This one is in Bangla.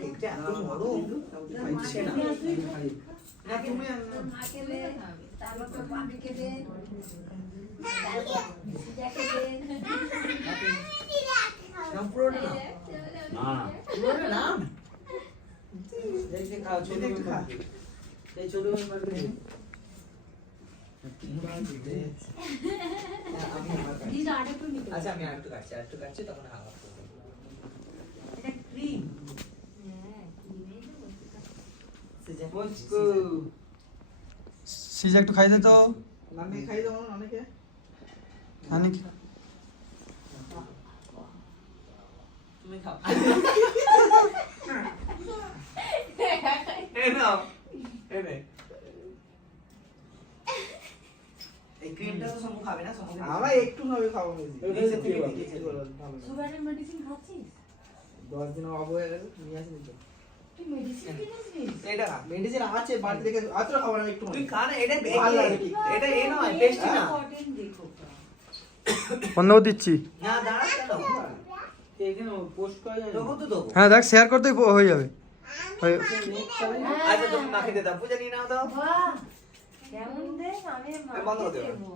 কেকটা এত বড় খাইছে না না তুমি মাকে দে তারপর তো বাপিকে দে সিজাকে দে নাম পুরো না পুরো নাম দেখে খাও ছোট খা এই ছোট মেম্বার দে আচ্ছা আমি আরেকটু কাটছি তখন হাওয়া এটা ক্রিম সিজা একটু খাই দে তো নানি খাই দাও নানিকে নানি তুমি খাও এই নাও এই নে এই ক্রিমটা তো সম্ভব খাবে না সম্ভব আমরা একটু ভাবে খাবো নিচে থেকে দিয়েছি সুগারের মেডিসিন খাচ্ছিস 10 দিন অফ হয়ে গেছে নিয়ে আসি নিচে তুই মেডিসিন কিনেছিস এটা মেডিসিন আছে বাড়ি থেকে আতরা খাবো না একটু তুই খা না এটা এটা এ নয় টেস্টি না ইম্পর্টেন্ট দেখো বন্ধও দিচ্ছি না দাঁড়া কেন এখানে পোস্ট করা যায় দেবো তো দেবো হ্যাঁ দেখ শেয়ার করতেই হয়ে যাবে আচ্ছা তুমি মাকে দে দাও পূজা নিয়ে নাও দাও বাহ কেমন দেখ আমি বন্ধ করে দেবো। দেবো